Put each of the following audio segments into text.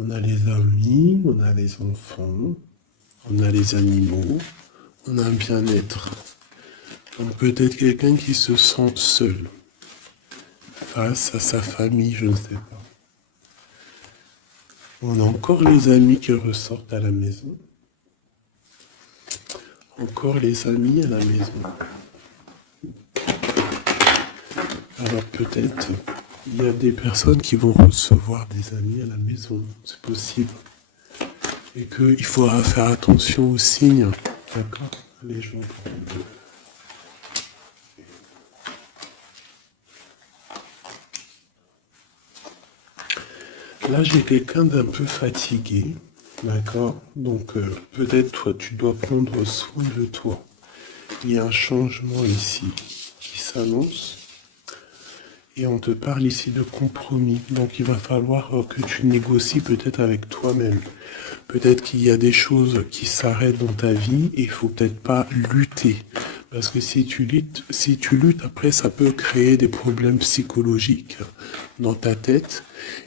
On a les amis, on a les enfants, on a les animaux, on a un bien-être. Donc peut-être quelqu'un qui se sent seul face à sa famille, je ne sais pas. On a encore les amis qui ressortent à la maison. Encore les amis à la maison. Alors peut-être il y a des personnes qui vont recevoir des amis à la maison, c'est possible. Et qu'il faudra faire attention aux signes, d'accord? Les gens. Là, j'ai quelqu'un d'un peu fatigué, d'accord? Donc peut-être toi, tu dois prendre soin de toi. Il y a un changement ici qui s'annonce. Et on te parle ici de compromis. Donc il va falloir que tu négocies peut-être avec toi-même. Peut-être qu'il y a des choses qui s'arrêtent dans ta vie et il faut peut-être pas lutter. Parce que si tu luttes, après ça peut créer des problèmes psychologiques dans ta tête.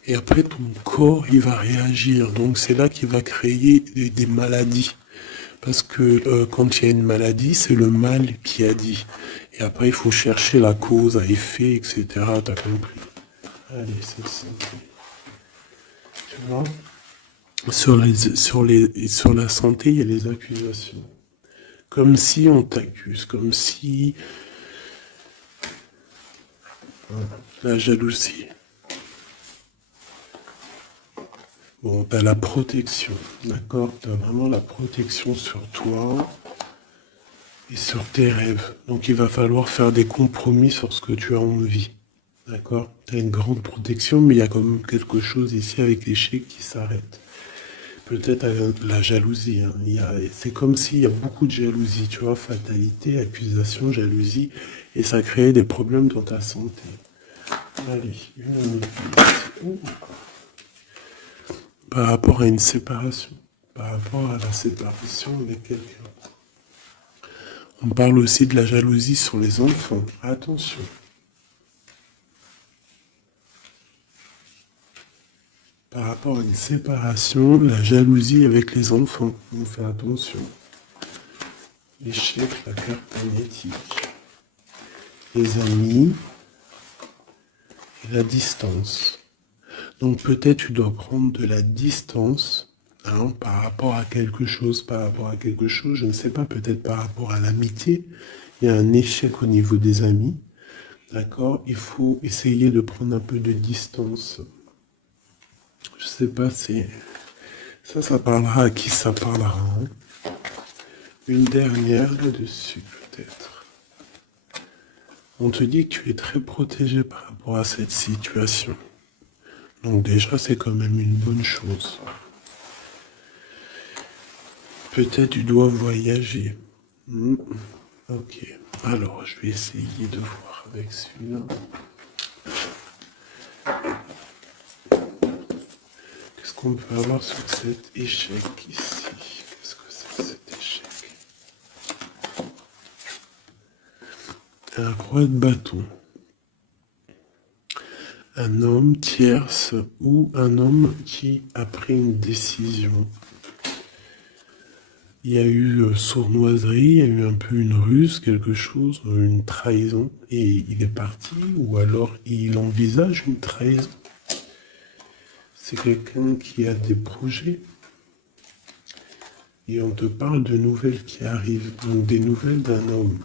Et après ton corps, il va réagir. Donc c'est là qu'il va créer des maladies. Parce que quand il y a une maladie, c'est le mal qui a dit. Et après, il faut chercher la cause à effet, etc. T'as compris? Allez, c'est ça. Tu vois? Sur la santé, il y a les accusations. Comme si on t'accuse, comme si... La jalousie. Bon, t'as la protection, d'accord? T'as vraiment la protection sur toi et sur tes rêves. Donc il va falloir faire des compromis sur ce que tu as envie. D'accord? Tu as une grande protection, mais il y a quand même quelque chose ici avec l'échec qui s'arrête. Peut-être avec la jalousie. Hein. C'est comme s'il y a beaucoup de jalousie, tu vois, fatalité, accusation, jalousie, et ça crée des problèmes dans ta santé. Allez, par rapport à une séparation, par rapport à la séparation avec quelqu'un. On parle aussi de la jalousie sur les enfants. Attention. Par rapport à une séparation, la jalousie avec les enfants. On fait attention. L'échec, la carte magnétique. Les amis et la distance. Donc peut-être tu dois prendre de la distance par rapport à quelque chose, je ne sais pas, peut-être par rapport à l'amitié. Il y a un échec au niveau des amis. D'accord? Il faut essayer de prendre un peu de distance. Je sais pas, ça parlera à qui ça parlera. Hein. Une dernière là-dessus, peut-être. On te dit que tu es très protégé par rapport à cette situation. Donc déjà, c'est quand même une bonne chose. Peut-être tu dois voyager. Ok. Alors, je vais essayer de voir avec celui-là. Qu'est-ce qu'on peut avoir sur cet échec ici? Qu'est-ce que c'est cet échec? Un roi de bâton. Un homme tierce ou un homme qui a pris une décision. Il y a eu sournoiserie, il y a eu un peu une ruse, quelque chose, une trahison, et il est parti, ou alors il envisage une trahison. C'est quelqu'un qui a des projets, et on te parle de nouvelles qui arrivent, donc des nouvelles d'un homme.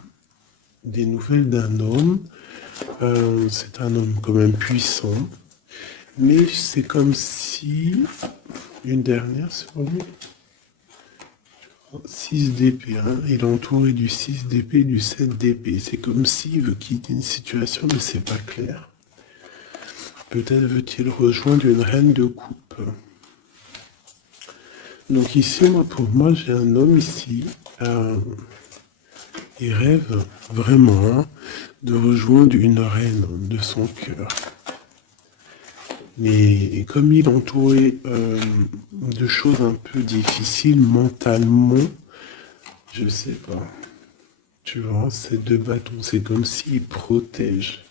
Des nouvelles d'un homme, c'est un homme quand même puissant, mais c'est comme si, une dernière sur lui, 6 d'épée, hein. Il est entouré du 6 d'épée et du 7 d'épée. C'est comme s'il veut quitter une situation, mais c'est pas clair. Peut-être veut-il rejoindre une reine de coupe. Donc ici, pour moi, j'ai un homme ici. Il rêve vraiment de rejoindre une reine de son cœur. Mais comme il est entouré de choses un peu difficiles mentalement, je sais pas. Tu vois, ces deux bâtons, c'est comme s'ils protègent.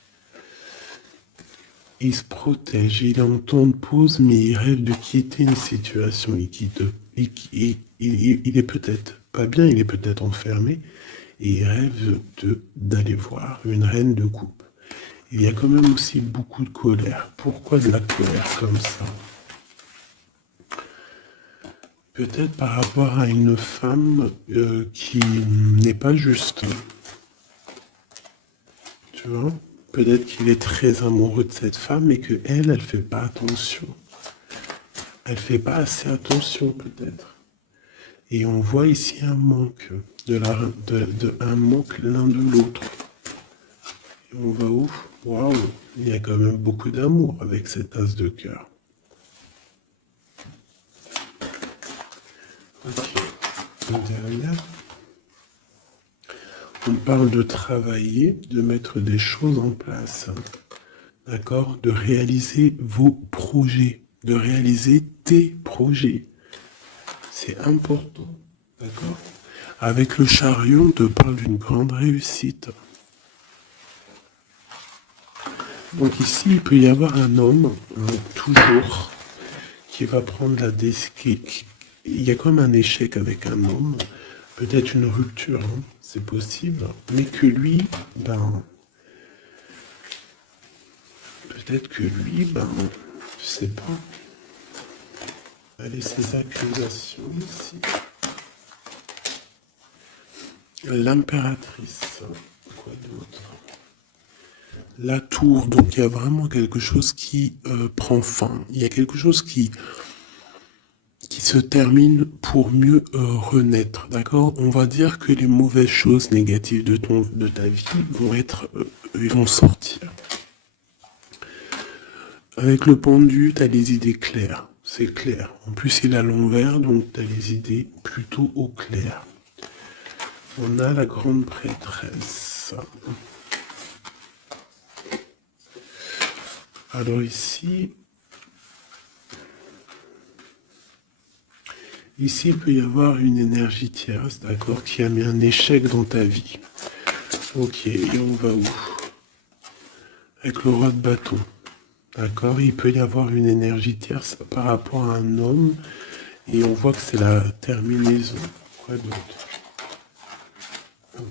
il se protège, il est en temps de pause, mais il rêve de quitter une situation. Il est peut-être pas bien, il est peut-être enfermé, et il rêve d'aller voir une reine de coupe. Il y a quand même aussi beaucoup de colère. Pourquoi de la colère comme ça? Peut-être par rapport à une femme qui n'est pas juste. Tu vois? Peut-être qu'il est très amoureux de cette femme et que elle fait pas attention. Elle fait pas assez attention peut-être. Et on voit ici un manque un manque l'un de l'autre. Et on va où? Waouh, il y a quand même beaucoup d'amour avec cet as de cœur. Ok. Derrière, on parle de travailler, de mettre des choses en place. D'accord? De réaliser vos projets, de réaliser tes projets. C'est important. D'accord? Avec le chariot, on te parle d'une grande réussite. Donc ici, il peut y avoir un homme, toujours, qui va prendre la décision. Il y a comme un échec avec un homme, peut-être une rupture, hein, c'est possible, mais que lui, peut-être que lui, je sais pas. Allez, ces accusations ici. L'impératrice. Quoi d'autre? La tour. Donc il y a vraiment quelque chose qui prend fin. Il y a quelque chose qui se termine pour mieux renaître. D'accord? On va dire que les mauvaises choses négatives de ta vie ils vont sortir. Avec le pendu, tu as les idées claires. C'est clair. En plus, il est à l'envers, donc tu as les idées plutôt au clair. On a la grande prêtresse. Alors ici, il peut y avoir une énergie tierce, d'accord, qui a mis un échec dans ta vie. Ok, et on va où? Avec le roi de bâton. D'accord, il peut y avoir une énergie tierce par rapport à un homme, et on voit que c'est la terminaison. Quoi d'autre? Ok.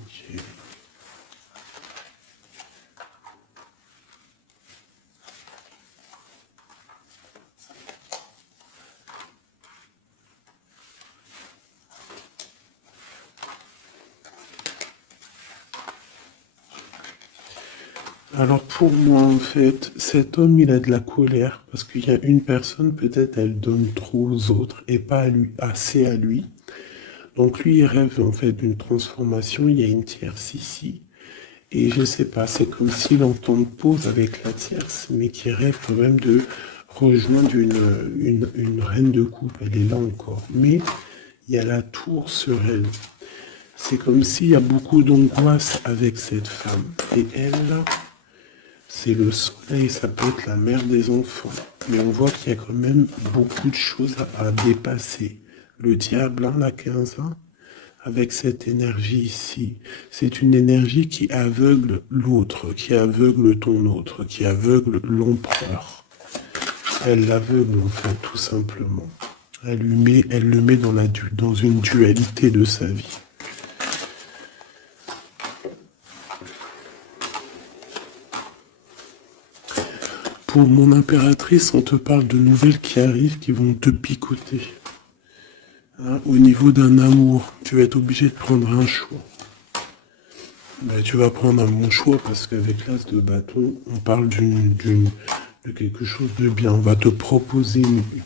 Alors pour moi, en fait, cet homme, il a de la colère parce qu'il y a une personne, peut-être, elle donne trop aux autres et pas à lui, assez à lui. Donc lui, il rêve en fait d'une transformation. Il y a une tierce ici. Et je sais pas, c'est comme s'il entend une pause avec la tierce, mais qui rêve quand même de rejoindre une reine de coupe. Elle est là encore. Mais il y a la tour sur elle. C'est comme s'il y a beaucoup d'angoisse avec cette femme. Et elle, là, c'est le soleil, ça peut être la mère des enfants. Mais on voit qu'il y a quand même beaucoup de choses à dépasser. Le diable, la 15 ans, avec cette énergie ici, c'est une énergie qui aveugle l'autre, qui aveugle ton autre, qui aveugle l'empereur. Elle l'aveugle en fait, tout simplement. Elle le met dans une dualité de sa vie. Pour mon impératrice, on te parle de nouvelles qui arrivent, qui vont te picoter. Hein, au niveau d'un amour, tu vas être obligé de prendre un choix. Ben, tu vas prendre un bon choix parce qu'avec l'as de bâton, on parle de quelque chose de bien. On va te proposer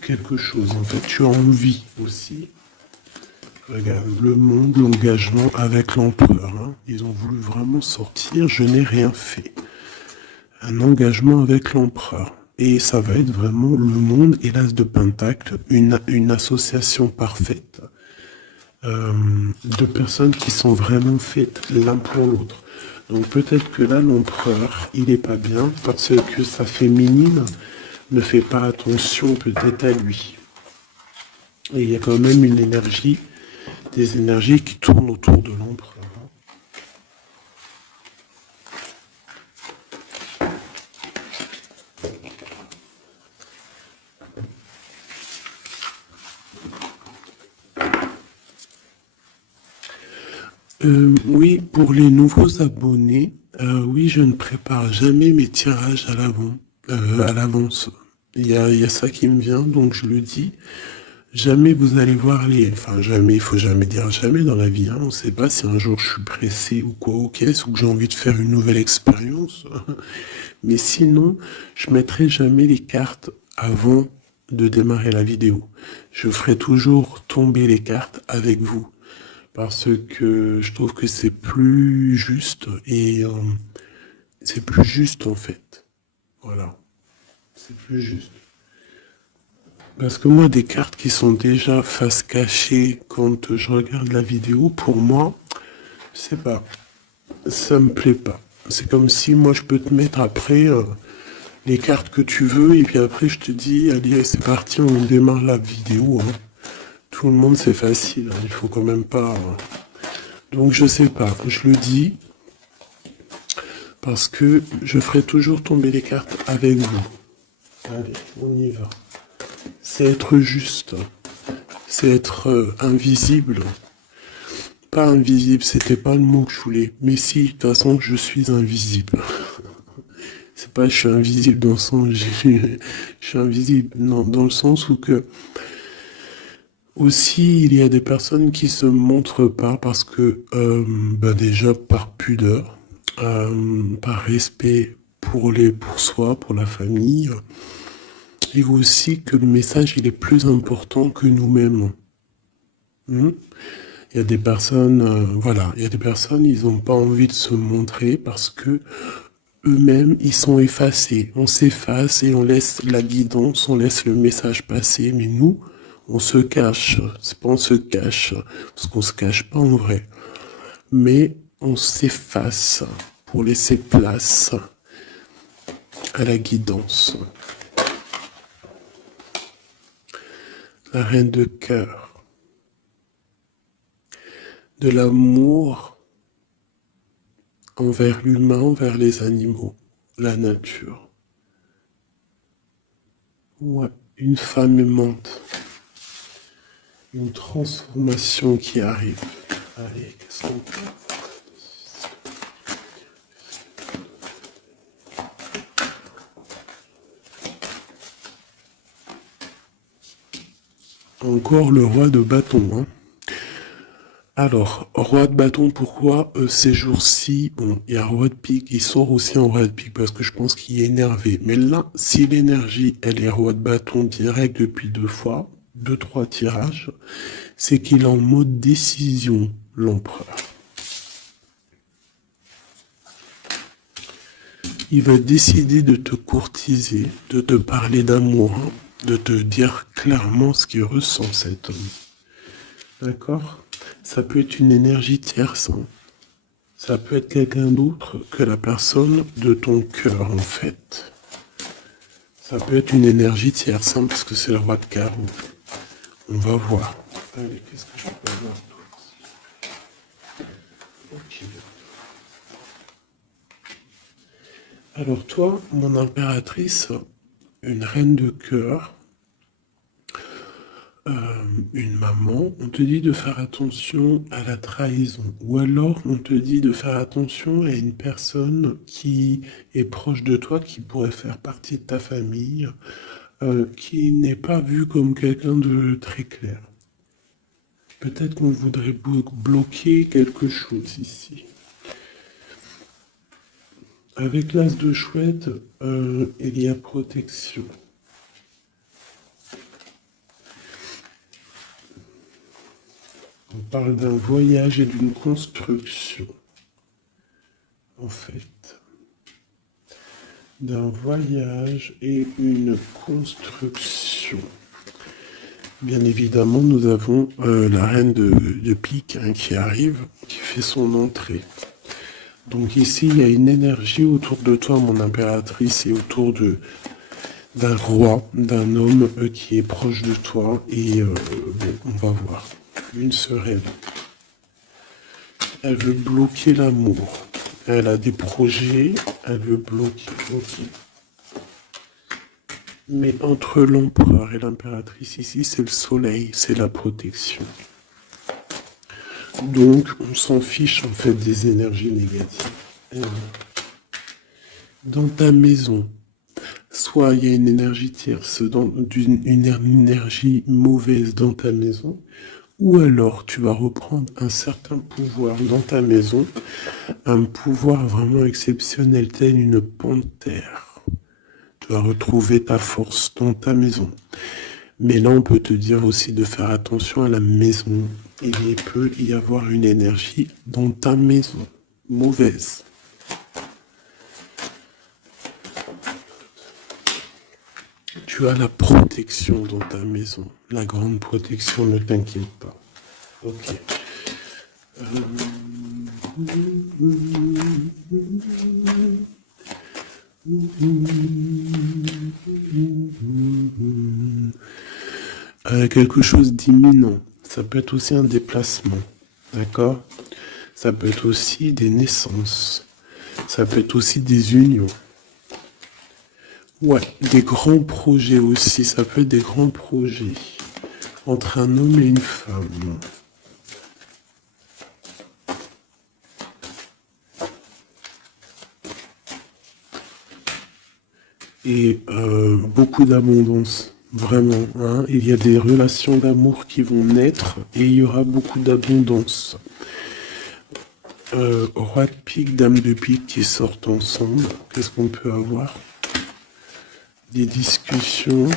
quelque chose. En fait, tu as envie aussi. Regarde, le monde, l'engagement avec l'empereur. Hein. Ils ont voulu vraiment sortir, je n'ai rien fait. Un engagement avec l'empereur. Et ça va être vraiment le monde et l'as de pentacle, une association parfaite de personnes qui sont vraiment faites l'un pour l'autre. Donc peut-être que là, l'empereur, il est pas bien parce que sa féminine ne fait pas attention peut-être à lui. Et il y a quand même une énergie, des énergies qui tournent autour de l'empereur. Oui, pour les nouveaux abonnés, oui, je ne prépare jamais mes tirages à l'avance. Il y a ça qui me vient, donc je le dis. Jamais vous allez voir enfin jamais, il faut jamais dire jamais dans la vie, hein. On ne sait pas si un jour je suis pressé ou quoi au caisse ou que j'ai envie de faire une nouvelle expérience. Mais sinon, je mettrai jamais les cartes avant de démarrer la vidéo. Je ferai toujours tomber les cartes avec vous. Parce que je trouve que c'est plus juste et c'est plus juste en fait. Voilà, c'est plus juste. Parce que moi, des cartes qui sont déjà face cachée quand je regarde la vidéo, pour moi, je sais pas, ça me plaît pas. C'est comme si moi je peux te mettre après les cartes que tu veux et puis après je te dis, allez, c'est parti, on démarre la vidéo, hein. Tout le monde c'est facile, hein, il faut quand même pas. Donc je sais pas, je le dis parce que je ferai toujours tomber les cartes avec vous. Allez, on y va. C'est être juste, c'est être invisible. Pas invisible, c'était pas le mot que je voulais. Mais si, de toute façon, je suis invisible. C'est pas je suis invisible dans le sens je suis invisible, non, dans le sens où que aussi il y a des personnes qui se montrent pas parce que déjà par pudeur, par respect pour soi, pour la famille, et aussi que le message il est plus important que nous-mêmes. Hmm. Il y a des personnes, voilà, il y a des personnes, ils n'ont pas envie de se montrer parce que eux-mêmes, ils sont effacés. On s'efface et on laisse la guidance, on laisse le message passer. Mais nous, on se cache. C'est pas on se cache, parce qu'on se cache pas en vrai. Mais on s'efface pour laisser place à la guidance. La reine de cœur. De l'amour envers l'humain, envers les animaux, la nature. Ouais, une femme aimante. Une transformation qui arrive. Allez, qu'est-ce qu'on peut avoir? Encore le roi de bâton, hein. Alors, roi de bâton, pourquoi ces jours-ci, bon, il y a roi de pique, il sort aussi en roi de pique parce que je pense qu'il est énervé. Mais là, si l'énergie, elle est roi de bâton direct depuis deux fois, deux, trois tirages, c'est qu'il est en mode décision, l'empereur. Il va décider de te courtiser, de te parler d'amour, hein, de te dire clairement ce qu'il ressent cet homme. D'accord? Ça peut être une énergie tierce, hein. Ça peut être quelqu'un d'autre que la personne de ton cœur, en fait. Ça peut être une énergie tierce, hein, parce que c'est le roi de carreau. On va voir. Allez, qu'est-ce que je peux avoir d'autre? Ok. Alors toi, mon impératrice, une reine de cœur, une maman, on te dit de faire attention à la trahison. Ou alors on te dit de faire attention à une personne qui est proche de toi, qui pourrait faire partie de ta famille, qui n'est pas vue comme quelqu'un de très clair. Peut-être qu'on voudrait bloquer quelque chose ici. Avec l'as de chouette, il y a protection. On parle d'un voyage et d'une construction, en fait. D'un voyage et une construction. Bien évidemment, nous avons la reine de pique, hein, qui arrive, qui fait son entrée. Donc ici, il y a une énergie autour de toi, mon impératrice, et autour d'un roi, d'un homme qui est proche de toi. Et bon, on va voir. Une sereine. Elle veut bloquer l'amour. Elle a des projets, elle veut bloquer. Ok. Mais entre l'empereur et l'impératrice ici, c'est le soleil, c'est la protection. Donc, on s'en fiche en fait des énergies négatives. Dans ta maison, soit il y a une énergie tierce, une énergie mauvaise dans ta maison, ou alors tu vas reprendre un certain pouvoir dans ta maison, un pouvoir vraiment exceptionnel, tel une panthère. Tu vas retrouver ta force dans ta maison. Mais là, on peut te dire aussi de faire attention à la maison. Il peut y avoir une énergie dans ta maison, mauvaise. Tu as la protection dans ta maison. La grande protection, ne t'inquiète pas. Ok. Quelque chose d'imminent. Ça peut être aussi un déplacement. D'accord? Ça peut être aussi des naissances. Ça peut être aussi des unions. Ouais, des grands projets aussi. Ça peut être des grands projets entre un homme et une femme. Et beaucoup d'abondance, vraiment. Hein. Il y a des relations d'amour qui vont naître et il y aura beaucoup d'abondance. Roi de pique, dame de pique qui sortent ensemble. Qu'est-ce qu'on peut avoir? Des discussions.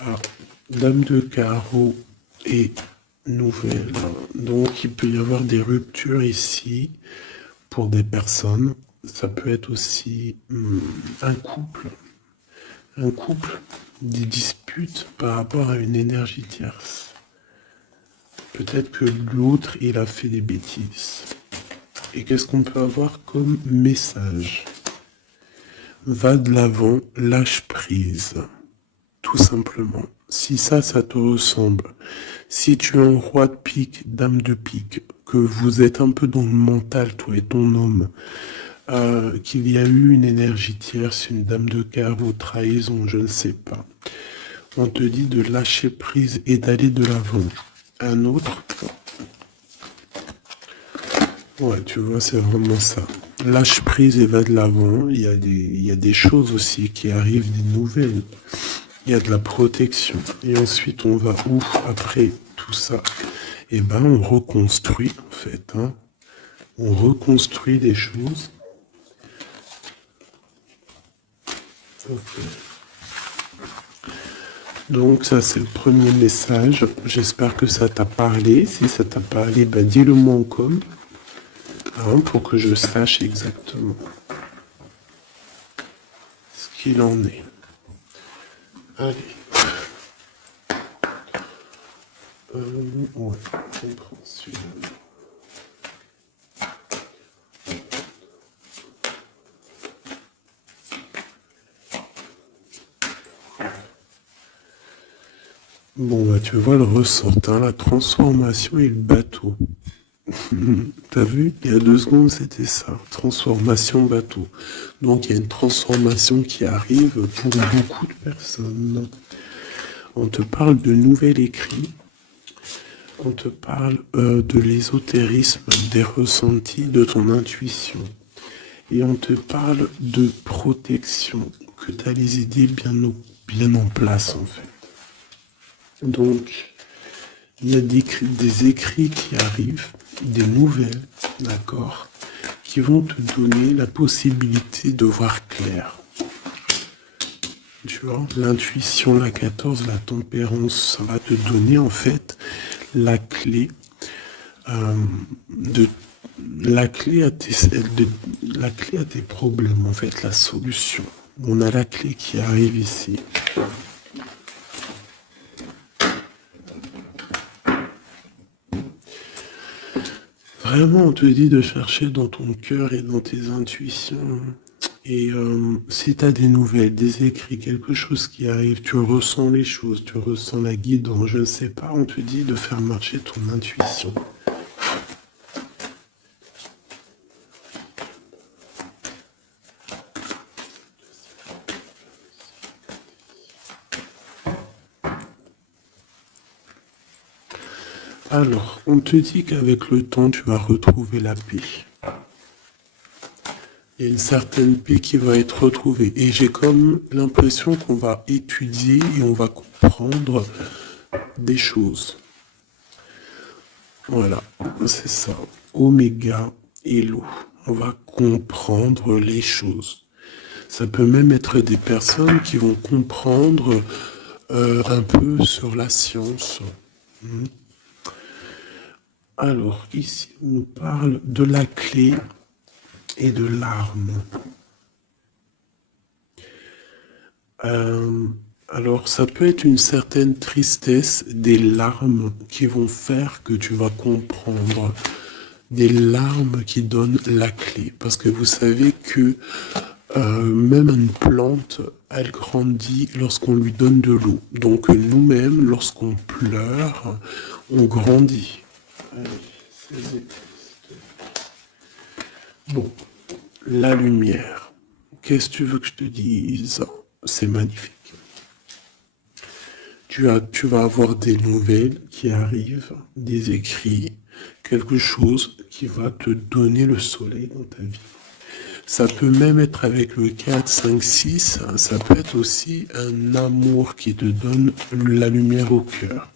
Alors, dame de carreau et nouvelle. Donc, il peut y avoir des ruptures ici pour des personnes. Ça peut être aussi un couple. Un couple, des disputes par rapport à une énergie tierce. Peut-être que l'autre, il a fait des bêtises. Et qu'est-ce qu'on peut avoir comme message? Va de l'avant, lâche prise. Tout simplement. Si ça te ressemble, si tu es un roi de pique, dame de pique, que vous êtes un peu dans le mental, toi et ton homme, qu'il y a eu une énergie tierce, une dame de carreau, trahison, je ne sais pas. On te dit de lâcher prise et d'aller de l'avant. Un autre, ouais, tu vois, c'est vraiment ça. Lâche prise et va de l'avant. Il y a des choses aussi qui arrivent, des nouvelles. Il y a de la protection. Et ensuite, on va où après tout ça? Eh ben, on reconstruit, en fait. Hein. On reconstruit des choses. Okay. Donc ça c'est le premier message. J'espère que ça t'a parlé. Si ça t'a parlé, ben dis-le moi en com. Hein, pour que je sache exactement ce qu'il en est. Allez. Ouais, on prend celui-là. Bon, bah, tu vois le ressort, hein, la transformation et le bateau. T'as vu? Il y a 2 secondes, c'était ça. Transformation bateau. Donc, il y a une transformation qui arrive pour beaucoup de personnes. On te parle de nouvel écrit. On te parle de l'ésotérisme, des ressentis, de ton intuition. Et on te parle de protection, que tu as les idées bien en place en fait. Donc, il y a des écrits qui arrivent, des nouvelles, d'accord, qui vont te donner la possibilité de voir clair. Tu vois, l'intuition, la 14, la tempérance, ça va te donner en fait la clé la clé à tes problèmes, en fait, la solution. On a la clé qui arrive ici. Vraiment, on te dit de chercher dans ton cœur et dans tes intuitions. Et si tu as des nouvelles, des écrits, quelque chose qui arrive, tu ressens les choses, tu ressens la guidance, je ne sais pas, on te dit de faire marcher ton intuition. Alors, on te dit qu'avec le temps, tu vas retrouver la paix. Il y a une certaine paix qui va être retrouvée. Et j'ai comme l'impression qu'on va étudier et on va comprendre des choses. Voilà, c'est ça. Oméga et l'eau. On va comprendre les choses. Ça peut même être des personnes qui vont comprendre un peu sur la science. Alors, ici, on parle de la clé et de l'arme. Alors, ça peut être une certaine tristesse, des larmes qui vont faire que tu vas comprendre. Des larmes qui donnent la clé. Parce que vous savez que même une plante, elle grandit lorsqu'on lui donne de l'eau. Donc nous-mêmes, lorsqu'on pleure, on grandit. Bon, la lumière. Qu'est-ce que tu veux que je te dise? C'est magnifique. Tu vas avoir des nouvelles qui arrivent, des écrits, quelque chose qui va te donner le soleil dans ta vie. Ça peut même être avec le 4, 5, 6, ça peut être aussi un amour qui te donne la lumière au cœur.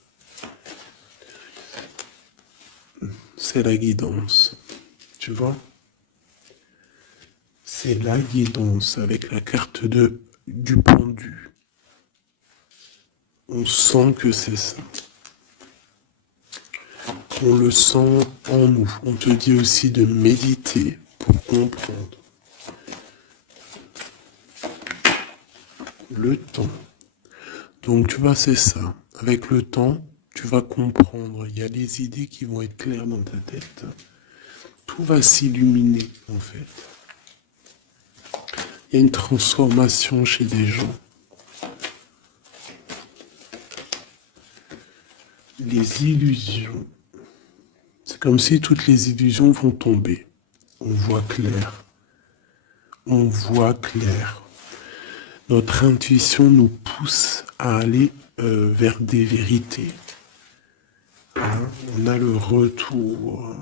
C'est la guidance, tu vois? C'est la guidance avec la carte du pendu. On sent que c'est ça. On le sent en nous. On te dit aussi de méditer pour comprendre. Le temps. Donc tu vois, c'est ça. Avec le temps, tu vas comprendre. Il y a des idées qui vont être claires dans ta tête. Tout va s'illuminer, en fait. Il y a une transformation chez des gens. Les illusions. C'est comme si toutes les illusions vont tomber. On voit clair. On voit clair. Notre intuition nous pousse à aller vers des vérités. Hein? On a le retour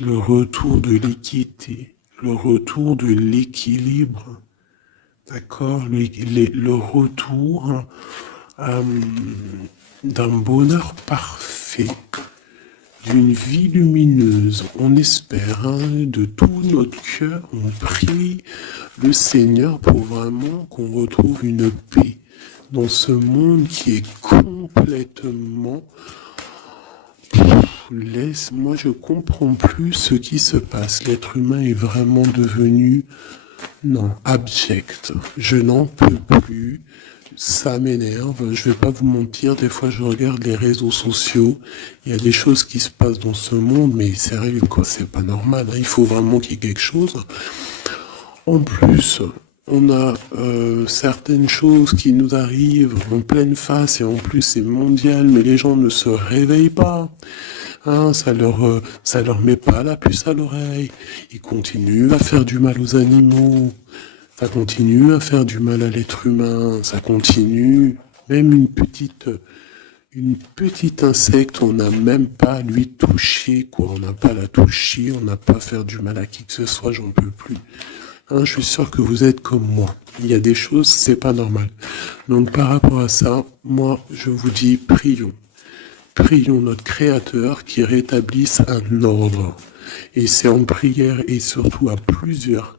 de l'équité, le retour de l'équilibre, d'accord, le retour d'un bonheur parfait, d'une vie lumineuse. On espère, hein, de tout notre cœur, on prie le Seigneur pour vraiment qu'on retrouve une paix dans ce monde qui est complètement... Moi je comprends plus ce qui se passe. L'être humain est vraiment devenu, non, abject. Je n'en peux plus. Ça m'énerve. Je vais pas vous mentir. Des fois, je regarde les réseaux sociaux. Il y a des choses qui se passent dans ce monde, mais sérieux, quoi, c'est pas normal. Hein. Il faut vraiment qu'il y ait quelque chose. En plus, on a certaines choses qui nous arrivent en pleine face et en plus c'est mondial, mais les gens ne se réveillent pas. Hein, ça leur met pas la puce à l'oreille. Ils continuent à faire du mal aux animaux. Ça continue à faire du mal à l'être humain. Ça continue. Même une petite insecte, on n'a même pas à lui toucher, quoi. On n'a pas à la toucher, on n'a pas à faire du mal à qui que ce soit, j'en peux plus. Hein, je suis sûr que vous êtes comme moi. Il y a des choses, c'est pas normal. Donc par rapport à ça, moi, je vous dis, prions. Prions notre Créateur qui rétablisse un ordre. Et c'est en prière et surtout à plusieurs.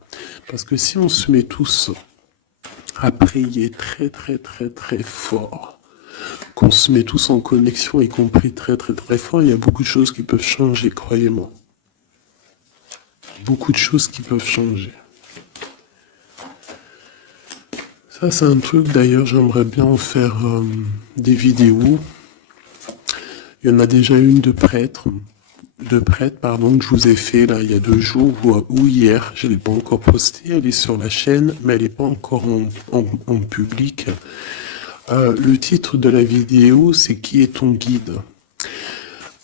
Parce que si on se met tous à prier très très très très fort, qu'on se met tous en connexion et qu'on prie très très très fort, il y a beaucoup de choses qui peuvent changer, croyez-moi. Beaucoup de choses qui peuvent changer. Ça c'est un truc d'ailleurs, j'aimerais bien en faire des vidéos. Il y en a déjà une de prêtre, pardon, que je vous ai fait là il y a 2 jours ou hier. Je l'ai pas encore postée, elle est sur la chaîne, mais elle n'est pas encore en public. Le titre de la vidéo, c'est Qui est ton guide?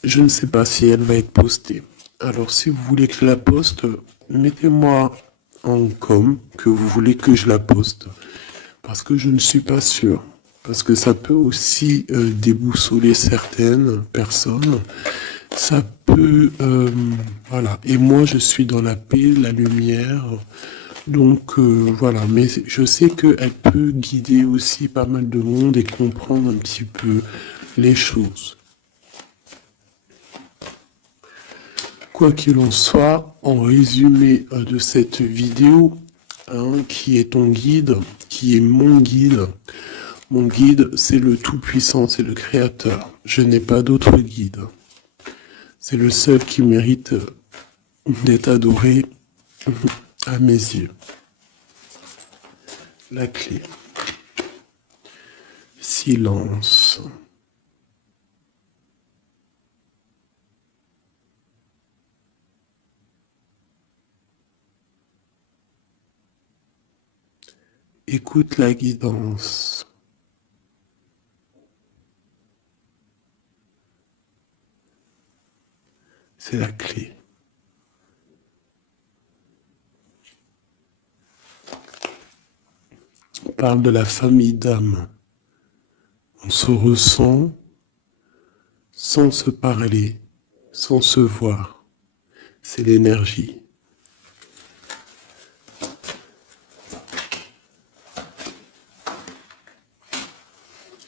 Je ne sais pas si elle va être postée. Alors si vous voulez que je la poste, mettez-moi en com que vous voulez que je la poste. Parce que je ne suis pas sûr. parce que ça peut aussi déboussoler certaines personnes. Ça peut, voilà. Et moi, je suis dans la paix, la lumière. Donc, voilà. Mais je sais qu'elle peut guider aussi pas mal de monde et comprendre un petit peu les choses. Quoi qu'il en soit, en résumé de cette vidéo, hein, qui est ton guide, qui est mon guide, c'est le Tout-Puissant, c'est le Créateur. Je n'ai pas d'autre guide. C'est le seul qui mérite d'être adoré à mes yeux. La clé. Silence. Écoute la guidance. C'est la clé. On parle de la famille d'âme. On se ressent sans se parler, sans se voir. C'est l'énergie.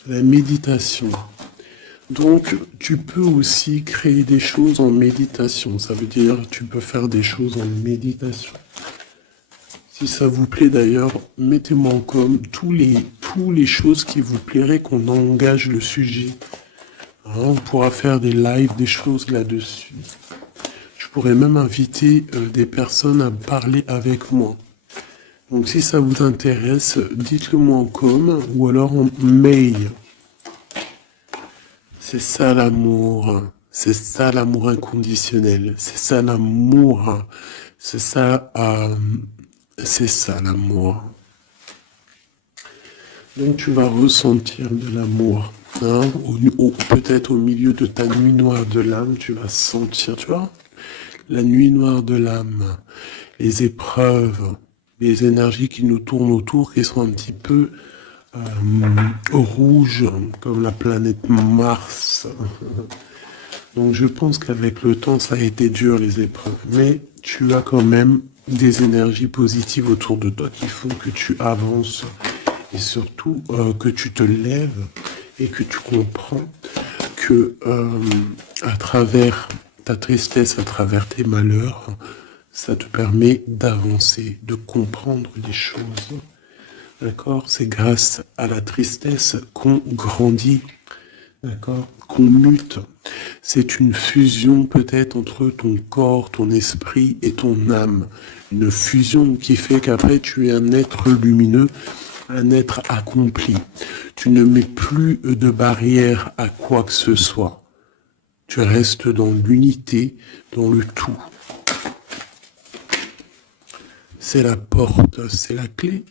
La méditation. Donc, tu peux aussi créer des choses en méditation. Ça veut dire tu peux faire des choses en méditation. Si ça vous plaît d'ailleurs, mettez-moi en com tous les choses qui vous plairaient qu'on engage le sujet. Hein, on pourra faire des lives, des choses là-dessus. Je pourrais même inviter des personnes à parler avec moi. Donc si ça vous intéresse, dites-le moi en com ou alors en mail. C'est ça l'amour. C'est ça l'amour inconditionnel. C'est ça l'amour. C'est ça l'amour. Donc tu vas ressentir de l'amour. Hein, peut-être au milieu de ta nuit noire de l'âme, tu vas sentir, tu vois, la nuit noire de l'âme, les épreuves, les énergies qui nous tournent autour, qui sont un petit peu rouges, comme la planète Mars. Donc je pense qu'avec le temps, ça a été dur les épreuves, mais tu as quand même des énergies positives autour de toi qui font que tu avances et surtout que tu te lèves et que tu comprends que à travers ta tristesse, à travers tes malheurs, ça te permet d'avancer, de comprendre les choses. D'accord? C'est grâce à la tristesse qu'on grandit. D'accord? Qu'on mute. C'est une fusion peut-être entre ton corps, ton esprit et ton âme. Une fusion qui fait qu'après tu es un être lumineux, un être accompli. Tu ne mets plus de barrière à quoi que ce soit. Tu restes dans l'unité, dans le tout. C'est la porte, c'est la clé.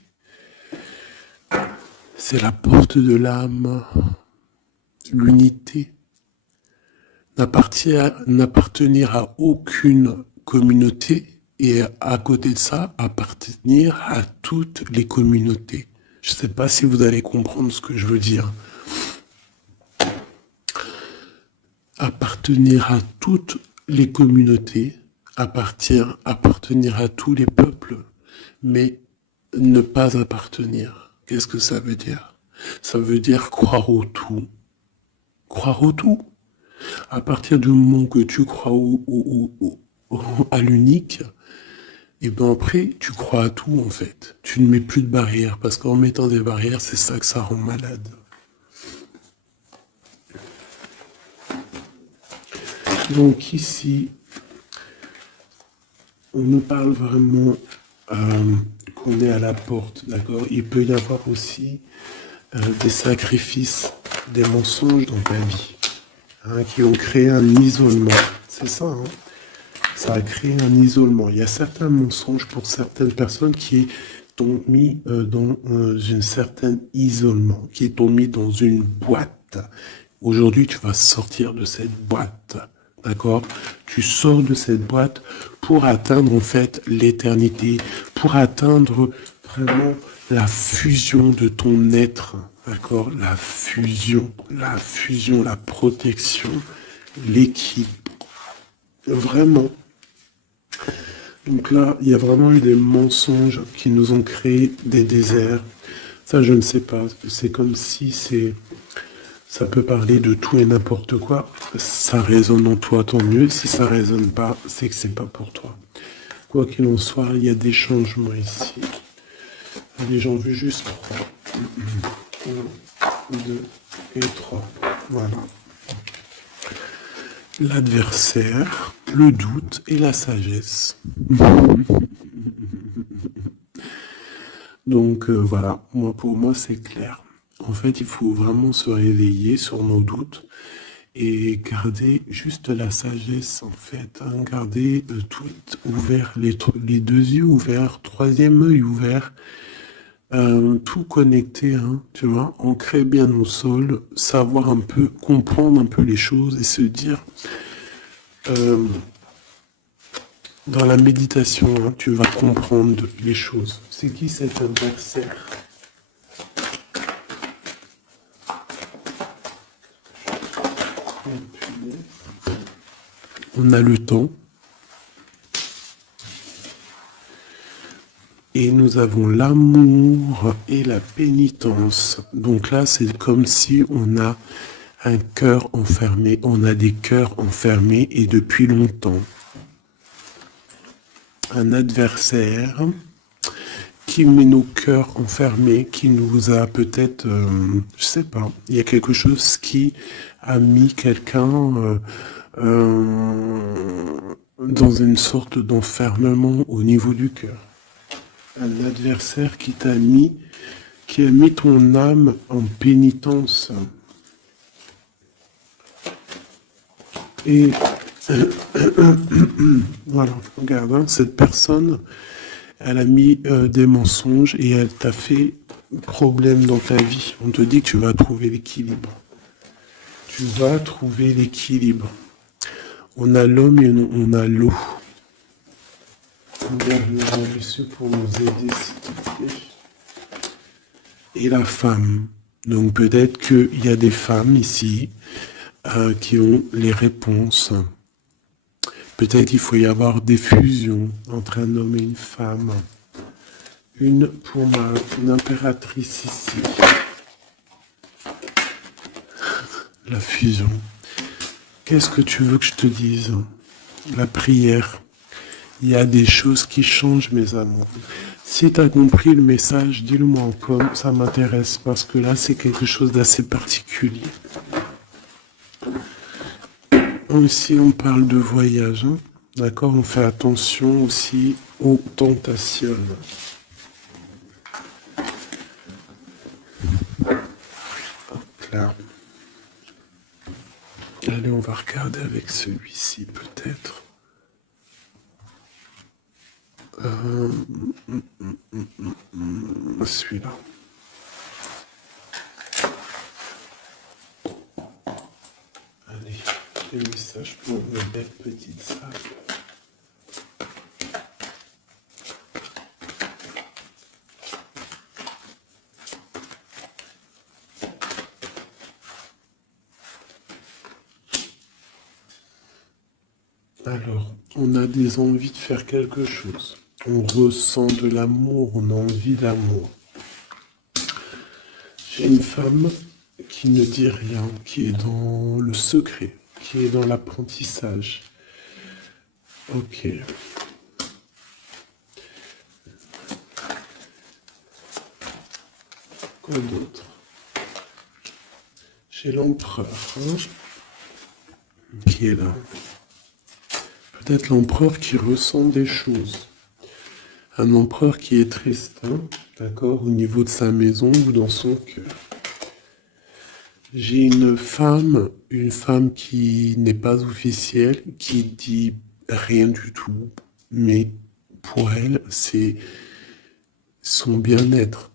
C'est la porte de l'âme. L'unité. N'appartenir à aucune communauté et à côté de ça, appartenir à toutes les communautés. Je ne sais pas si vous allez comprendre ce que je veux dire. Appartenir à toutes les communautés, appartenir à tous les peuples, mais ne pas appartenir. Qu'est-ce que ça veut dire? Ça veut dire croire au tout. Croire au tout. À partir du moment que tu crois à l'unique, et ben après, tu crois à tout en fait. Tu ne mets plus de barrières, parce qu'en mettant des barrières, c'est ça que ça rend malade. Donc ici, on nous parle vraiment qu'on est à la porte, d'accord? Il peut y avoir aussi des sacrifices, des mensonges dans ta vie, hein, qui ont créé un isolement. C'est ça, hein? Ça a créé un isolement. Il y a certains mensonges pour certaines personnes qui t'ont mis dans un certain isolement, qui t'ont mis dans une boîte. Aujourd'hui, tu vas sortir de cette boîte. D'accord? Tu sors de cette boîte pour atteindre en fait l'éternité, pour atteindre vraiment la fusion de ton être, d'accord? La fusion, la protection, l'équilibre. Vraiment. Donc là, il y a vraiment eu des mensonges qui nous ont créé des déserts. Ça, je ne sais pas. C'est comme si ça peut parler de tout et n'importe quoi. Ça résonne en toi, tant mieux. Si ça résonne pas, c'est que c'est pas pour toi. Quoi qu'il en soit, il y a des changements ici. Allez, j'en veux juste 3. 1, 2 et 3. Voilà. L'adversaire, le doute et la sagesse. Donc voilà, pour moi c'est clair. En fait, il faut vraiment se réveiller sur nos doutes et garder juste la sagesse en fait. Hein, garder tout ouvert, les deux yeux ouverts, troisième œil ouvert, tout connecté, hein, tu vois, ancrer bien au sol, savoir un peu, comprendre un peu les choses et se dire... dans la méditation, hein, tu vas comprendre les choses. C'est qui cet adversaire? On a le temps. Et nous avons l'amour et la pénitence. Donc là, c'est comme si on a un cœur enfermé. On a des cœurs enfermés et depuis longtemps. Un adversaire qui met nos cœurs enfermés, qui nous a peut-être, je sais pas, il y a quelque chose qui a mis quelqu'un dans une sorte d'enfermement au niveau du cœur. Un adversaire qui a mis ton âme en pénitence. Et voilà, regarde, hein, cette personne, elle a mis des mensonges et elle t'a fait problème dans ta vie. On te dit que tu vas trouver l'équilibre. Tu vas trouver l'équilibre. On a l'homme et on a l'eau. Regarde le monsieur pour nous aider, s'il te plaît. Et la femme. Donc peut-être qu'il y a des femmes ici qui ont les réponses. Peut-être qu'il faut y avoir des fusions entre un homme et une femme. Une impératrice ici. La fusion. Qu'est-ce que tu veux que je te dise? La prière. Il y a des choses qui changent, mes amours. Si tu as compris le message, dis-le-moi en com, ça m'intéresse parce que là, c'est quelque chose d'assez particulier. Ici, on parle de voyage, hein. D'accord? On fait attention aussi aux tentations. Là. Allez, on va regarder avec celui-ci, peut-être. Celui-là. Allez, les messages pour une belle petite salle. Alors, on a des envies de faire quelque chose. On ressent de l'amour, on a envie d'amour. J'ai une femme qui ne dit rien, qui est dans le secret, qui est dans l'apprentissage. Ok. Quoi d'autre? J'ai l'empereur, hein, qui est là. Peut-être l'empereur qui ressent des choses. Un empereur qui est triste, hein, d'accord, au niveau de sa maison ou dans son cœur. J'ai une femme qui n'est pas officielle, qui dit rien du tout, mais pour elle, c'est son bien-être.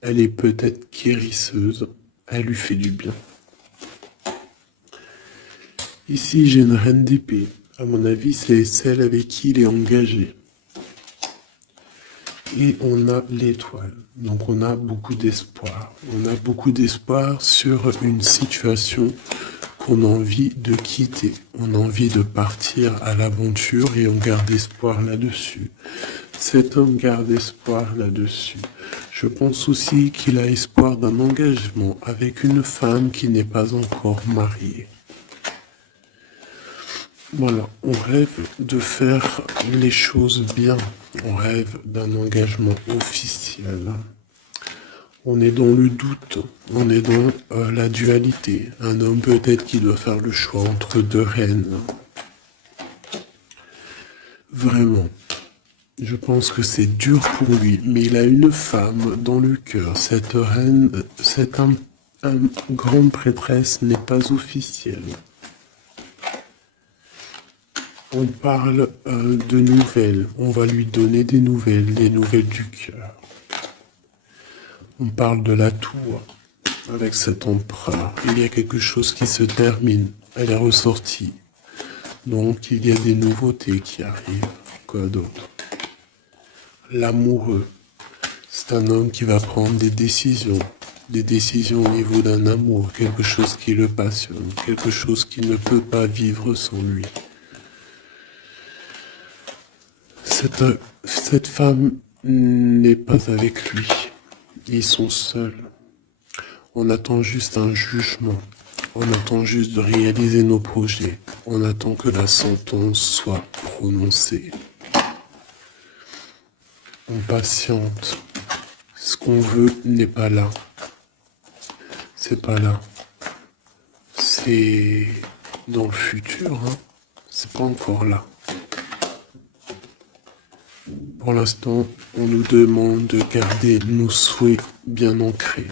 Elle est peut-être guérisseuse, elle lui fait du bien. Ici, j'ai une reine d'épée. À mon avis, c'est celle avec qui il est engagé. et on a l'étoile. Donc on a beaucoup d'espoir. On a beaucoup d'espoir sur une situation qu'on a envie de quitter. On a envie de partir à l'aventure et on garde espoir là-dessus. Cet homme garde espoir là-dessus. Je pense aussi qu'il a espoir d'un engagement avec une femme qui n'est pas encore mariée. Voilà, on rêve de faire les choses bien. On rêve d'un engagement officiel. On est dans le doute, on est dans la dualité. Un homme peut-être qui doit faire le choix entre deux reines. Vraiment. Je pense que c'est dur pour lui, mais il a une femme dans le cœur. Cette reine, cette grande prêtresse n'est pas officielle. On parle de nouvelles, on va lui donner des nouvelles du cœur. On parle de la tour avec cet empereur. Il y a quelque chose qui se termine, elle est ressortie. Donc il y a des nouveautés qui arrivent. Quoi d'autre? L'amoureux, c'est un homme qui va prendre des décisions au niveau d'un amour, quelque chose qui le passionne, quelque chose qu'il ne peut pas vivre sans lui. Cette femme n'est pas avec lui, ils sont seuls. On attend juste un jugement, on attend juste de réaliser nos projets, on attend que la sentence soit prononcée. On patiente. Ce qu'on veut n'est pas là. C'est pas là. C'est dans le futur, hein. C'est pas encore là. Pour l'instant, on nous demande de garder nos souhaits bien ancrés,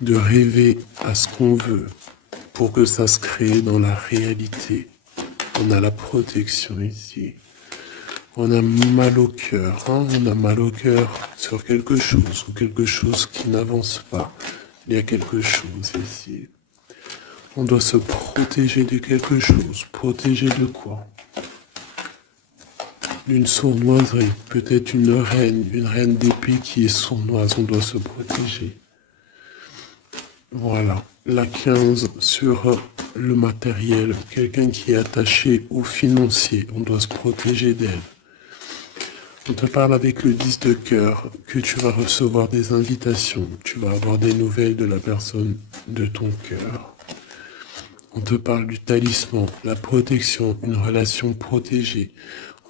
de rêver à ce qu'on veut pour que ça se crée dans la réalité. On a la protection ici. On a mal au cœur, hein? On a mal au cœur sur quelque chose ou quelque chose qui n'avance pas. Il y a quelque chose ici. On doit se protéger de quelque chose. Protéger de quoi? D'une sournoiserie, peut-être une reine d'épée qui est sournoise, on doit se protéger. Voilà, la 15 sur le matériel, quelqu'un qui est attaché au financier, on doit se protéger d'elle. On te parle avec le 10 de cœur que tu vas recevoir des invitations, tu vas avoir des nouvelles de la personne de ton cœur. On te parle du talisman, la protection, une relation protégée.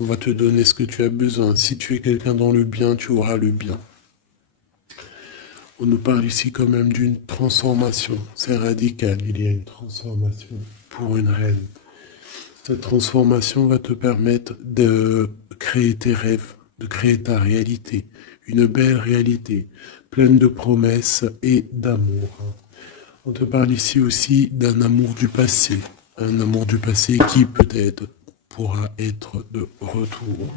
On va te donner ce que tu as besoin. Si tu es quelqu'un dans le bien, tu auras le bien. On nous parle ici quand même d'une transformation. C'est radical, il y a une transformation pour une reine. Cette transformation va te permettre de créer tes rêves, de créer ta réalité. Une belle réalité, pleine de promesses et d'amour. On te parle ici aussi d'un amour du passé. Un amour du passé qui peut-être pourra être de retour.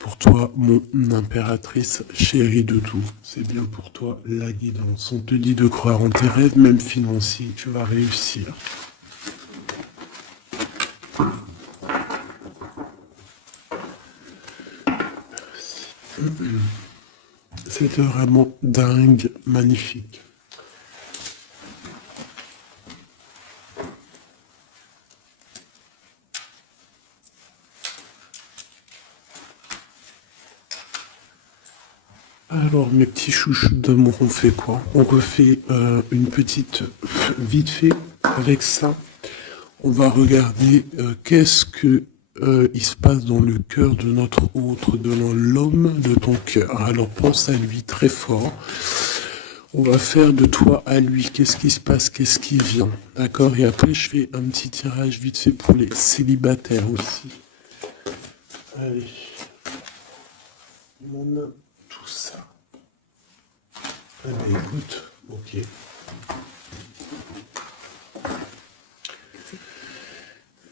Pour toi, mon impératrice chérie de tout, c'est bien pour toi la guidance. On te dit de croire en tes rêves, même financiers, tu vas réussir. C'était vraiment dingue, magnifique. Alors, mes petits chouchous d'amour, on fait quoi? On refait une petite vite fait avec ça. On va regarder qu'est-ce que il se passe dans le cœur de notre autre, de l'homme de ton cœur. Alors, pense à lui très fort. On va faire de toi à lui. Qu'est-ce qui se passe? Qu'est-ce qui vient? D'accord? Et après, je fais un petit tirage vite fait pour les célibataires aussi. Allez. On a tout ça. Allez, écoute. Ok.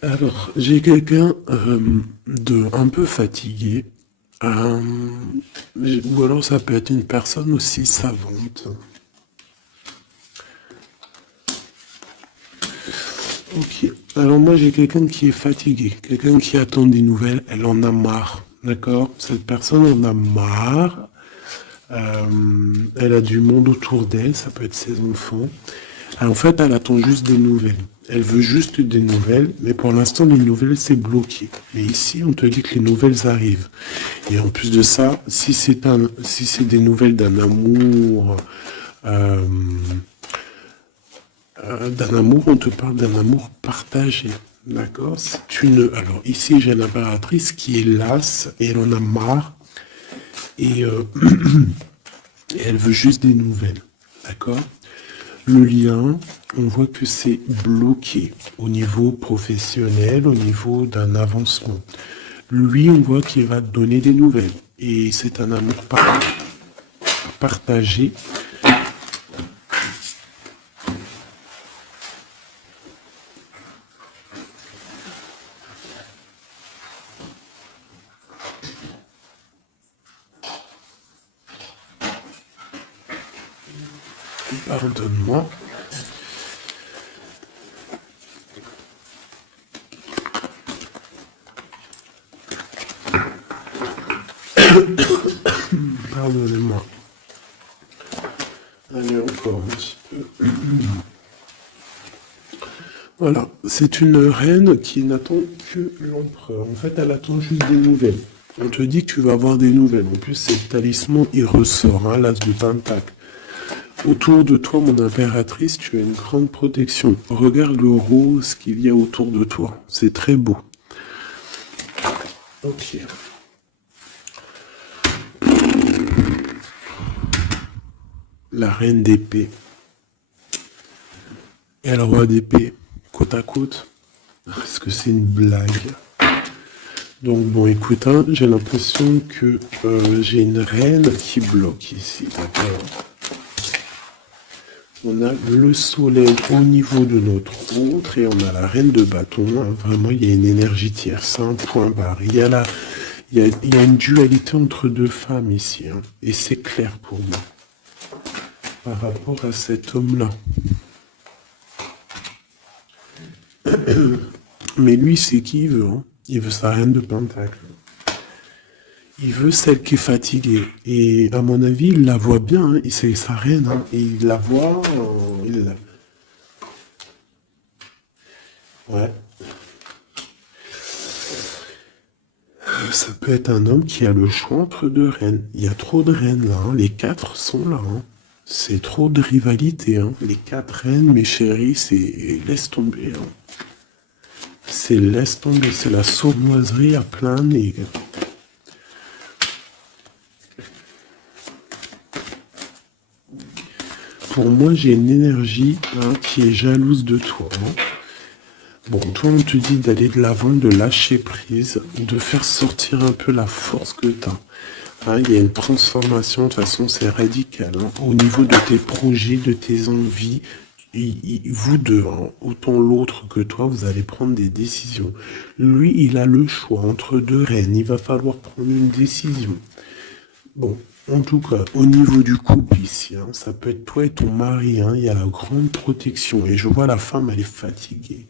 Alors, j'ai quelqu'un de un peu fatigué. Ou alors ça peut être une personne aussi savante. Ok. Alors moi j'ai quelqu'un qui est fatigué, quelqu'un qui attend des nouvelles, elle en a marre D'accord? Cette personne en a marre. Elle a du monde autour d'elle, ça peut être ses enfants. En fait, elle attend juste des nouvelles. Elle veut juste des nouvelles, mais pour l'instant, les nouvelles, c'est bloqué. Mais ici, on te dit que les nouvelles arrivent. Et en plus de ça, si c'est des nouvelles euh, d'un amour, on te parle d'un amour partagé. D'accord? Alors ici, j'ai l'impératrice qui est lasse et elle en a marre. Et et elle veut juste des nouvelles. D'accord? Le lien, on voit que c'est bloqué au niveau professionnel, au niveau d'un avancement. Lui, on voit qu'il va te donner des nouvelles. Et c'est un amour partagé. Pardonne-moi. Pardonnez-moi. Allez, encore un petit peu. Voilà, c'est une reine qui n'attend que l'empereur. En fait, elle attend juste des nouvelles. On te dit que tu vas avoir des nouvelles. En plus, c'est le talisman, il ressort, hein, l'as de pentacle. Autour de toi, mon impératrice, tu as une grande protection. Regarde le rose qu'il y a autour de toi. C'est très beau. Ok. La reine d'épée et le roi d'épée, côte à côte. Est-ce que c'est une blague? Donc bon, écoute, hein, j'ai l'impression que j'ai une reine qui bloque ici, d'accord? On a le soleil au niveau de notre autre et on a la reine de bâton. Hein. Vraiment, il y a une énergie tierce, un point barre. Il y a une dualité entre deux femmes ici. Hein, et c'est clair pour moi par rapport à cet homme-là. Mais lui, c'est qui il veut. Hein. Il veut sa reine de pentacle. Il veut celle qui est fatiguée. Et à mon avis, il la voit bien. Hein. C'est sa reine. Hein. Et il la voit. Ouais. Ça peut être un homme qui a le choix entre deux reines. Il y a trop de reines là. Hein. Les quatre sont là. Hein. C'est trop de rivalité. Hein. Les quatre reines, mes chéris, c'est laisse tomber. Hein. C'est laisse tomber. C'est la sournoiserie à plein nez. Pour moi, j'ai une énergie hein, qui est jalouse de toi. Hein. Bon, toi, on te dit d'aller de l'avant, de lâcher prise, de faire sortir un peu la force que tu as. Hein, il y a une transformation, de toute façon, c'est radical. Hein, au niveau de tes projets, de tes envies, vous deux, hein, autant l'autre que toi, vous allez prendre des décisions. Lui, il a le choix entre deux reines. Il va falloir prendre une décision. Bon, en tout cas, au niveau du couple ici, hein, ça peut être toi et ton mari. Hein, il y a la grande protection. Et je vois la femme, elle est fatiguée.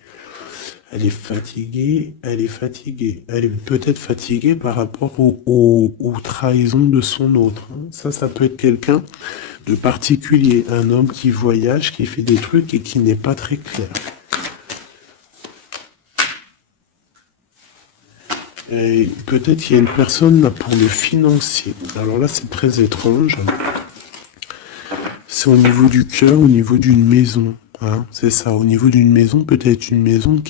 Elle est fatiguée, elle est fatiguée. Elle est peut-être fatiguée par rapport aux trahisons de son autre. Hein. Ça peut être quelqu'un de particulier. Un homme qui voyage, qui fait des trucs et qui n'est pas très clair. Et peut-être qu'il y a une personne là pour le financier. Alors là, c'est très étrange. C'est au niveau du cœur, au niveau d'une maison. Hein, c'est ça, au niveau d'une maison, peut-être une maison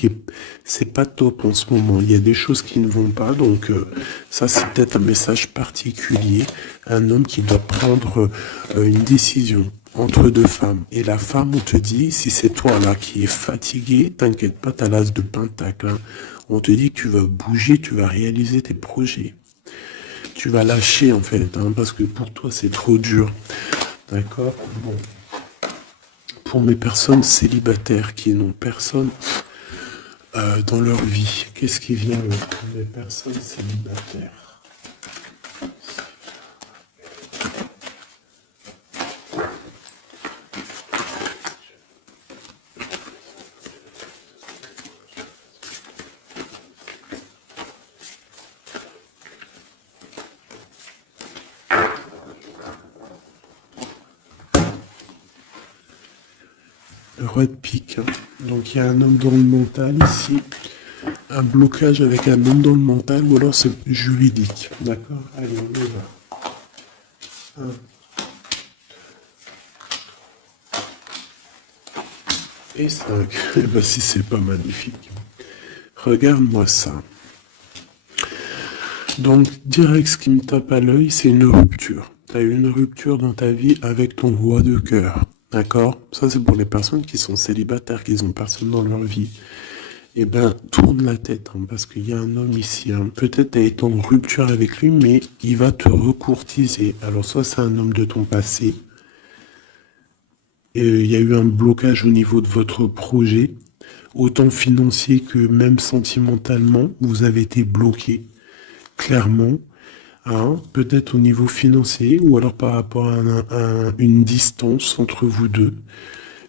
c'est pas top en ce moment. Il y a des choses qui ne vont pas, donc ça c'est peut-être un message particulier. Un homme qui doit prendre une décision entre deux femmes. Et la femme, on te dit, si c'est toi là qui es fatigué, t'inquiète pas, t'as l'as de pentacle. Hein. On te dit que tu vas bouger, tu vas réaliser tes projets. Tu vas lâcher en fait, hein, parce que pour toi c'est trop dur. D'accord? Bon. Pour mes personnes célibataires qui n'ont personne dans leur vie, qu'est-ce qui vient pour les personnes célibataires? roi de pique. Hein. Donc il y a un homme dans le mental ici. Un blocage avec un homme dans le mental ou alors c'est juridique. D'accord? Allez, on y va. 1 et 5. Eh ben si c'est pas magnifique. Regarde-moi ça. Donc direct ce qui me tape à l'œil, c'est une rupture. Tu as eu une rupture dans ta vie avec ton roi de cœur. D'accord? Ça c'est pour les personnes qui sont célibataires, qui n'ont personne dans leur vie. Eh ben, tourne la tête, hein, parce qu'il y a un homme ici. Hein. Peut-être tu as été en rupture avec lui, mais il va te recourtiser. Alors, soit c'est un homme de ton passé, et il y a eu un blocage au niveau de votre projet, autant financier que même sentimentalement, vous avez été bloqué, clairement. Hein, peut-être au niveau financier, ou alors par rapport à une distance entre vous deux.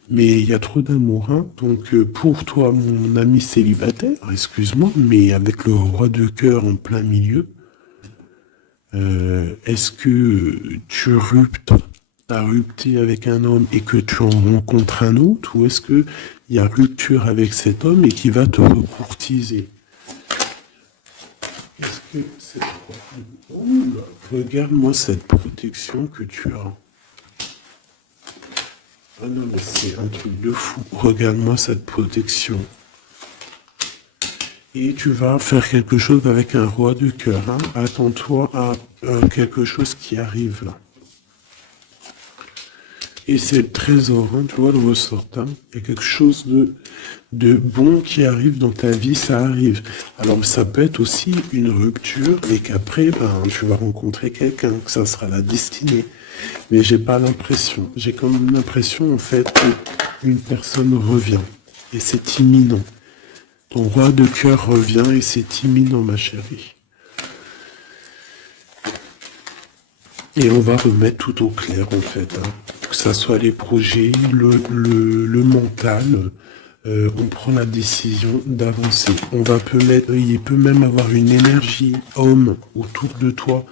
Mais il y a trop d'amour, hein. Donc pour toi, mon ami célibataire, excuse-moi, mais avec le roi de cœur en plein milieu, est-ce que t'as rupté avec un homme et que tu en rencontres un autre, ou est-ce que il y a rupture avec cet homme et qui va te recourtiser? Est-ce que c'est quoi? Regarde-moi cette protection que tu as. Ah non, mais c'est un truc de fou. Regarde-moi cette protection. Et tu vas faire quelque chose avec un roi de cœur. Hein. Attends-toi à quelque chose qui arrive là. Et c'est le trésor, hein, tu vois, le ressort. Hein. Il y a quelque chose de bon qui arrive dans ta vie, ça arrive. Alors ça peut être aussi une rupture et qu'après, ben, tu vas rencontrer quelqu'un, que ça sera la destinée. Mais j'ai pas l'impression. J'ai comme l'impression en fait qu'une personne revient. Et c'est imminent. Ton roi de cœur revient et c'est imminent, ma chérie. Et on va remettre tout au clair en fait. Hein. Que ça soit les projets, le mental. On prend la décision d'avancer. Il peut même avoir une énergie homme autour de toi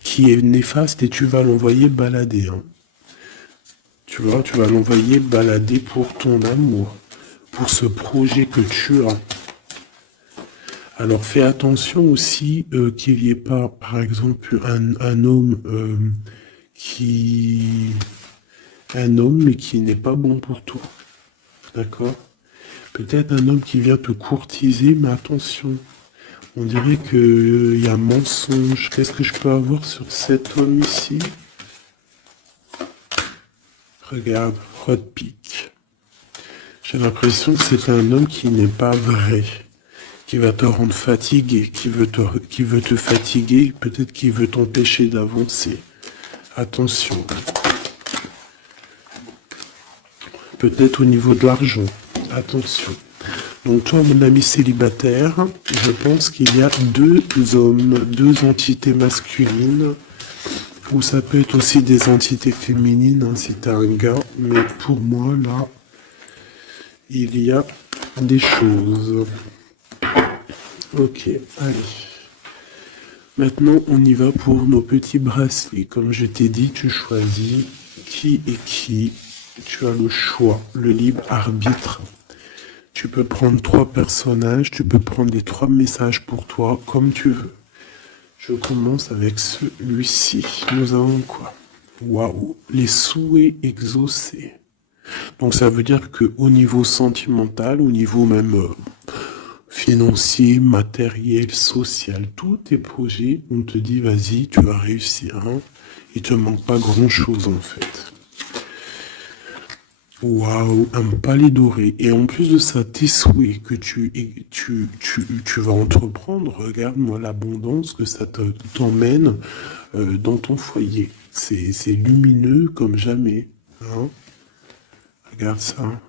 qui est néfaste et tu vas l'envoyer balader. Hein. Tu vois, tu vas l'envoyer balader pour ton amour, pour ce projet que tu as. Alors fais attention aussi qu'il n'y ait pas, par exemple, un homme mais qui n'est pas bon pour toi. D'accord? Peut-être un homme qui vient te courtiser, mais attention. On dirait qu'il y a mensonge. Qu'est-ce que je peux avoir sur cet homme ici? Regarde, roi de pique. J'ai l'impression que c'est un homme qui n'est pas vrai, qui va te rendre fatigué, qui veut te fatiguer, peut-être qu'il veut t'empêcher d'avancer. Attention. Peut-être au niveau de l'argent. Attention. Donc toi, mon ami célibataire, je pense qu'il y a 2 hommes, 2 entités masculines, ou ça peut être aussi des entités féminines hein, si t'es un gars, mais pour moi, là, il y a des choses. Ok, allez. Maintenant, on y va pour nos petits bracelets. Comme je t'ai dit, tu choisis qui est qui. Tu as le choix, le libre arbitre. Tu peux prendre 3 personnages, tu peux prendre les 3 messages pour toi, comme tu veux. Je commence avec celui-ci. Nous avons quoi? Waouh, les souhaits exaucés. Donc ça veut dire que au niveau sentimental, au niveau même financier, matériel, social, tous tes projets, on te dit vas-y, tu vas réussir. Hein. Il te manque pas grand-chose en fait. Waouh, un palais doré. Et en plus de ça, tes souhaits que tu vas entreprendre, regarde-moi l'abondance que ça t'emmène dans ton foyer. C'est lumineux comme jamais. Hein. Regarde ça.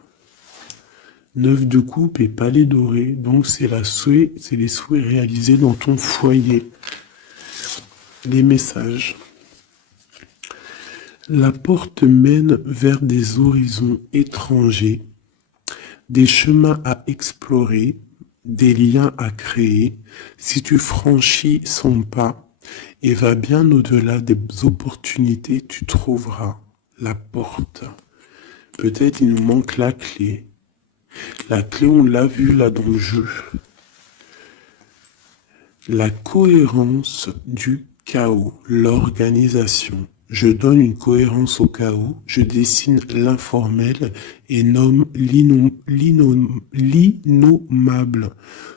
9 de coupe et palais doré. Donc c'est les souhaits réalisés dans ton foyer. Les messages. La porte mène vers des horizons étrangers, des chemins à explorer, des liens à créer. Si tu franchis son pas et vas bien au-delà des opportunités, tu trouveras la porte. Peut-être il nous manque la clé. La clé, on l'a vu là dans le jeu. La cohérence du chaos, l'organisation. Je donne une cohérence au chaos, je dessine l'informel et nomme l'innommable.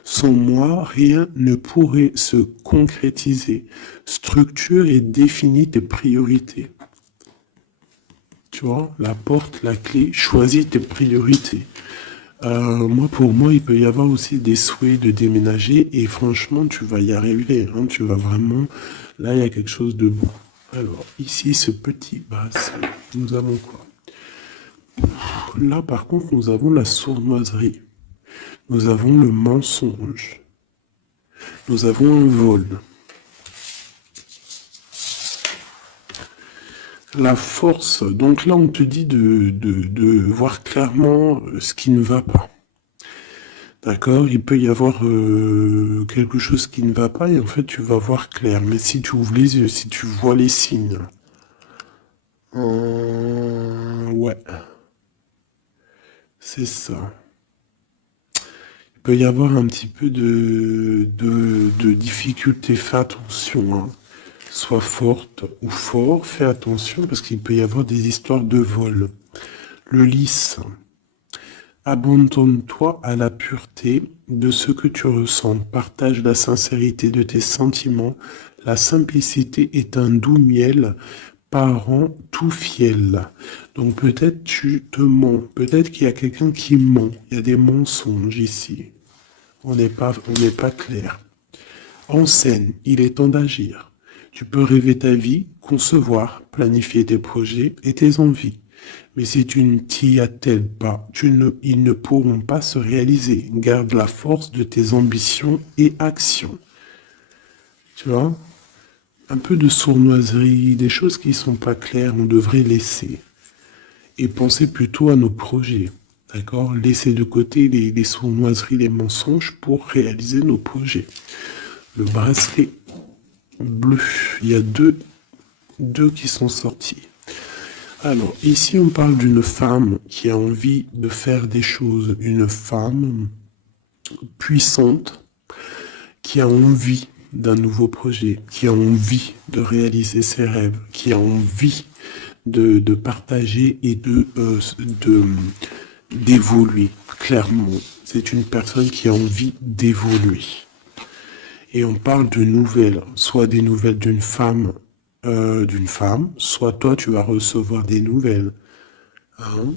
Sans moi, rien ne pourrait se concrétiser. Structure et définis tes priorités. Tu vois, la porte, la clé, choisis tes priorités. Pour moi, il peut y avoir aussi des souhaits de déménager et franchement, tu vas y arriver. Hein, tu vas vraiment... Là, il y a quelque chose de bon. Alors, ici, ce petit bracelet, nous avons quoi? Là, par contre, nous avons la sournoiserie. Nous avons le mensonge. Nous avons un vol. La force, donc là on te dit de voir clairement ce qui ne va pas. D'accord? Il peut y avoir quelque chose qui ne va pas et en fait tu vas voir clair. Mais si tu ouvres les yeux, si tu vois les signes. Ouais. C'est ça. Il peut y avoir un petit peu de difficulté. Fais attention, hein. Sois forte ou fort, fais attention parce qu'il peut y avoir des histoires de vol. Le lys, abandonne-toi à la pureté de ce que tu ressens, partage la sincérité de tes sentiments, la simplicité est un doux miel, parent tout fiel. Donc peut-être tu te mens, peut-être qu'il y a quelqu'un qui ment, il y a des mensonges ici, on n'est pas clair. En scène, il est temps d'agir. Tu peux rêver ta vie, concevoir, planifier tes projets et tes envies. Mais si tu ne t'y attelles pas, ils ne pourront pas se réaliser. Garde la force de tes ambitions et actions. Tu vois? Un peu de sournoiserie, des choses qui ne sont pas claires, on devrait laisser. Et penser plutôt à nos projets. D'accord? Laisser de côté les sournoiseries, les mensonges pour réaliser nos projets. Le bracelet bleu, il y a deux qui sont sortis. Alors, ici, on parle d'une femme qui a envie de faire des choses. Une femme puissante qui a envie d'un nouveau projet, qui a envie de réaliser ses rêves, qui a envie de partager et d'évoluer. Clairement, c'est une personne qui a envie d'évoluer. Et on parle de nouvelles, soit des nouvelles d'une femme, soit toi tu vas recevoir des nouvelles. Hein?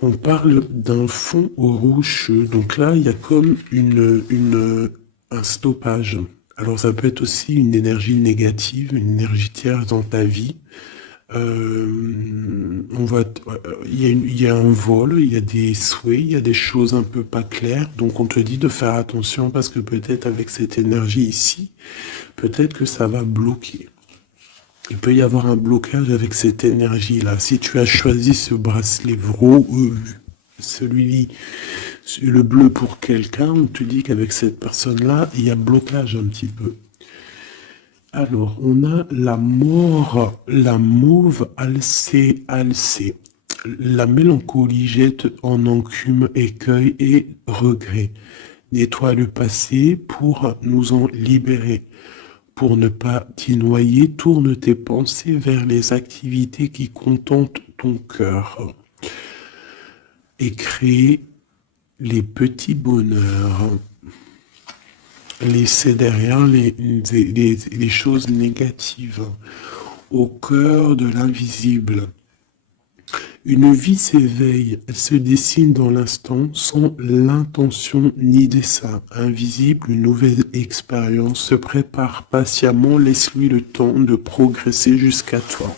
On parle d'un fond rocheux, donc là il y a comme un stoppage. Alors ça peut être aussi une énergie négative, une énergie tierce dans ta vie. Il y a un vol, il y a des souhaits, il y a des choses un peu pas claires, donc on te dit de faire attention parce que peut-être avec cette énergie ici, peut-être que ça va bloquer. Il peut y avoir un blocage avec cette énergie-là. Si tu as choisi ce bracelet celui-ci, le bleu pour quelqu'un, on te dit qu'avec cette personne-là, il y a blocage un petit peu. Alors, on a la mort, la mauve alcée. La mélancolie jette en enclume écueil et regret. Nettoie le passé pour nous en libérer. Pour ne pas t'y noyer, tourne tes pensées vers les activités qui contentent ton cœur. Et crée les petits bonheurs. Laisser derrière les choses négatives, au cœur de l'invisible. Une vie s'éveille, elle se dessine dans l'instant sans l'intention ni dessein. Invisible, une nouvelle expérience se prépare patiemment, laisse-lui le temps de progresser jusqu'à toi.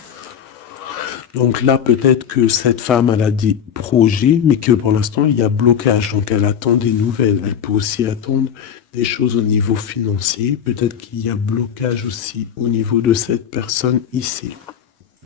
Donc là, peut-être que cette femme, elle a des projets, mais que pour l'instant, il y a blocage. Donc elle attend des nouvelles. Elle peut aussi attendre des choses au niveau financier. Peut-être qu'il y a blocage aussi au niveau de cette personne ici.